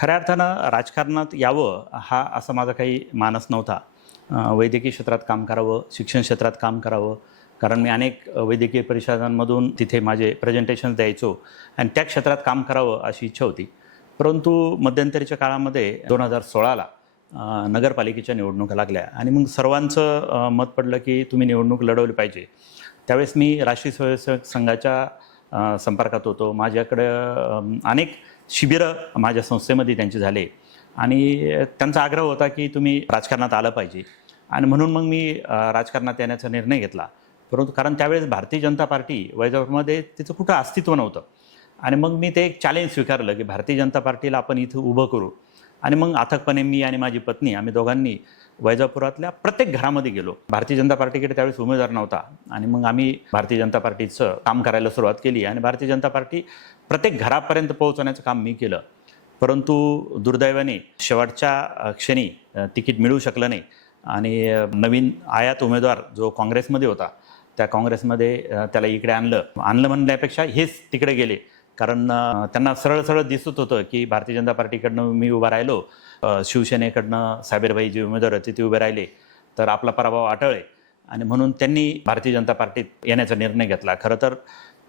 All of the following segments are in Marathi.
खऱ्या अर्थानं राजकारणात यावं हा असा माझा काही मानस नव्हता. वैद्यकीय क्षेत्रात काम करावं, शिक्षण क्षेत्रात काम करावं, कारण मी अनेक वैद्यकीय परिषदांमधून तिथे माझे प्रेझेंटेशन द्यायचो आणि त्या क्षेत्रात काम करावं अशी इच्छा होती. परंतु मध्यंतरीच्या काळामध्ये 2016ला नगरपालिकेच्या निवडणुका लागल्या आणि मग सर्वांचं मत पडलं की तुम्ही निवडणूक लढवली पाहिजे. त्यावेळेस मी राष्ट्रीय स्वयंसेवक संघाच्या संपर्कात होतो. माझ्याकडं अनेक शिबिरं माझ्या संस्थेमध्ये त्यांचे झाले आणि त्यांचा आग्रह होता की तुम्ही राजकारणात आलं पाहिजे आणि म्हणून मग मी राजकारणात येण्याचा निर्णय घेतला. परंतु कारण त्यावेळेस भारतीय जनता पार्टी वैजापूरमध्ये तिचं कुठं अस्तित्व नव्हतं आणि मग मी ते एक चॅलेंज स्वीकारलं की भारतीय जनता पार्टीला आपण इथं उभं करू. आणि मग अथकपणे मी आणि माझी पत्नी आम्ही दोघांनी वैजापुरातल्या प्रत्येक घरामध्ये गेलो. भारतीय जनता पार्टीकडे त्यावेळेस उमेदवार नव्हता आणि मग आम्ही भारतीय जनता पार्टीचं काम करायला सुरुवात केली आणि भारतीय जनता पार्टी प्रत्येक घरापर्यंत पोहोचवण्याचं काम मी केलं. परंतु दुर्दैवाने शेवटच्या क्षणी तिकीट मिळू शकलं नाही आणि नवीन आयात उमेदवार जो काँग्रेसमध्ये होता त्या काँग्रेसमध्ये त्याला इकडे आणलं म्हणण्यापेक्षा हेच तिकडे गेले. कारण त्यांना सरळ सरळ दिसत होतं की भारतीय जनता पार्टीकडनं मी उभा राहिलो, शिवसेनेकडनं साबेरभाई जे उमेदवार होते ते उभे राहिले तर आपला पराभव अटळ आणि म्हणून त्यांनी भारतीय जनता पार्टीत येण्याचा निर्णय घेतला. खरं तर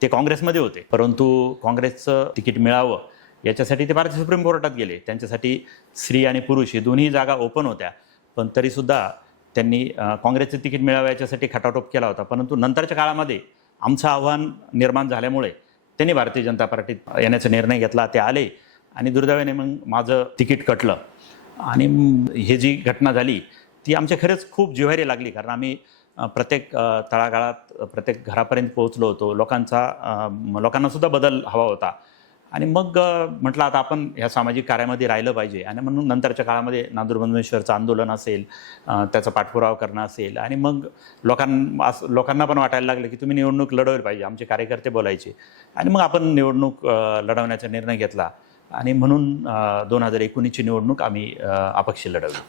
ते काँग्रेसमध्ये होते, परंतु काँग्रेसचं तिकीट मिळावं याच्यासाठी ते भारतीय सुप्रीम कोर्टात गेले. त्यांच्यासाठी स्त्री आणि पुरुष हे दोन्ही जागा ओपन होत्या, पण तरीसुद्धा त्यांनी काँग्रेसचं तिकीट मिळावं याच्यासाठी खटाटोप केला होता. परंतु नंतरच्या काळामध्ये आमचं आव्हान निर्माण झाल्यामुळे त्यांनी भारतीय जनता पार्टीत येण्याचा निर्णय घेतला. ते आले आणि दुर्दैवाने मग माझं तिकीट कटलं आणि हे जी घटना झाली ती आमच्या खरंच खूप जिव्हारी लागली. कारण आम्ही प्रत्येक तळागाळात प्रत्येक घरापर्यंत पोहोचलो होतो. लोकांनासुद्धा बदल हवा होता आणि मग म्हटलं आता आपण ह्या सामाजिक कार्यामध्ये राहिलं पाहिजे आणि म्हणून नंतरच्या काळामध्ये नांदूर-बंधनेश्वरचं आंदोलन असेल, त्याचा पाठपुरावा करणं असेल आणि मग लोकांना पण वाटायला लागलं की तुम्ही निवडणूक लढवली पाहिजे. आमचे कार्यकर्ते बोलायचे आणि मग आपण निवडणूक लढवण्याचा निर्णय घेतला आणि म्हणून 2019ची निवडणूक आम्ही अपक्ष लढवली.